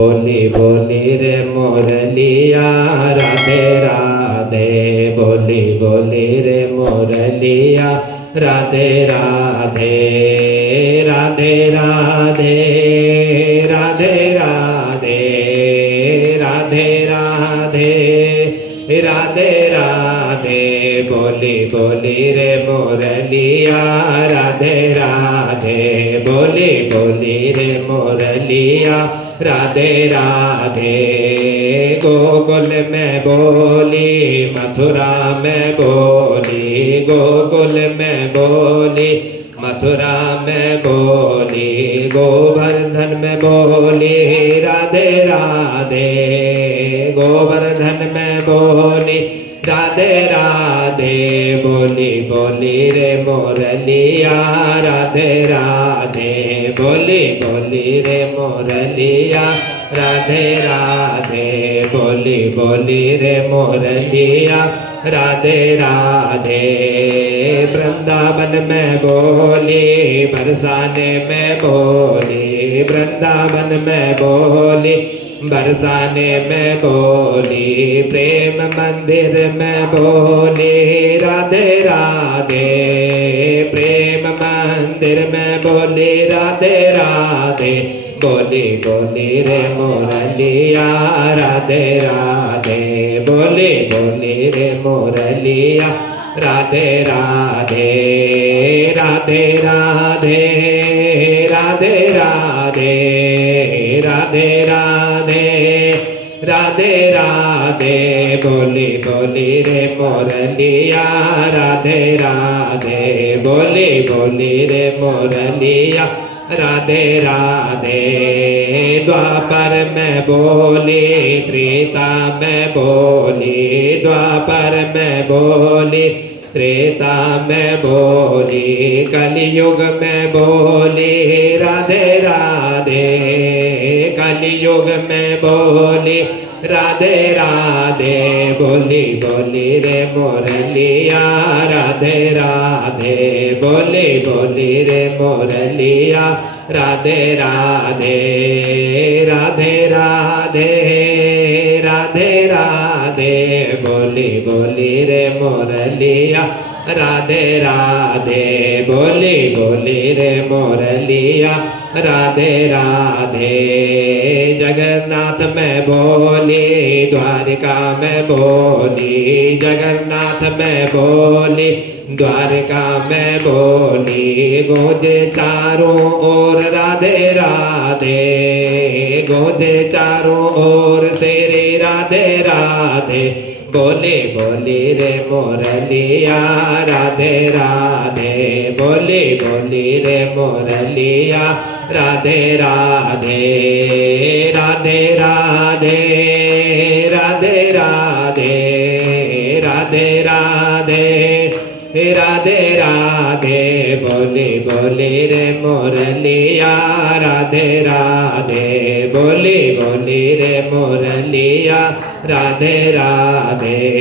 बोली बोली रे मोरलिया राधे राधे बोली बोली रे मोरलिया राधे राधे राधे राधे राधे राधे राधे राधे राधे राधे बोली बोली रे मोरलिया राधे राधे बोली बोली रे मोरलिया राधे राधे गोकुल में बोली मथुरा में बोली गोकुल में बोली मथुरा में बोली गोवर्धन में बोली राधे राधे गोवर्धन में बोली राधे राधे बोली बोली रे मोरलिया राधे राधे बोली बोली रे मोरलिया राधे राधे बोली बोली रे मोरलिया राधे राधे वृंदावन में बोली बरसाने में बोली वृंदावन में बोली बरसाने में बोली प्रेम मंदिर में बोली राधे राधे प्रेम मंदिर में बोली राधे राधे बोली बोली रे मोरलिया राधे राधे बोली बोली रे मोरलिया राधे राधे राधे राधे राधे राधे राधे राधे राधे राधे बोली बोली रे मोरलिया राधे राधे बोली बोली रे मोरलिया राधे राधे द्वापर में बोली त्रेता में बोली द्वापर में बोली त्रेता में बोली कलियुग में बोली राधे राधे कलियुग में बोली राधे राधे बोली बोली रे मोरलिया राधे राधे बोली बोली रे मोरलिया राधे राधे राधे राधे राधे राधे बोली बोली रे मोरलिया राधे राधे बोली बोली रे मोरलिया राधे राधे जगन्नाथ में बोली द्वारिका में बोली जगन्नाथ में बोली द्वारिका में बोली गूंजे चारों ओर राधे राधे गूंजे चारों ओर से रे राधे राधे बोली बोली रे मोरलिया राधे राधे बोली बोली रे मोरलिया राधे राधे राधे राधे राधे राधे राधे राधे राधे राधे बोली बोली रे मोरलिया राधे राधे बोली बोली रे मोरलिया राधे राधे।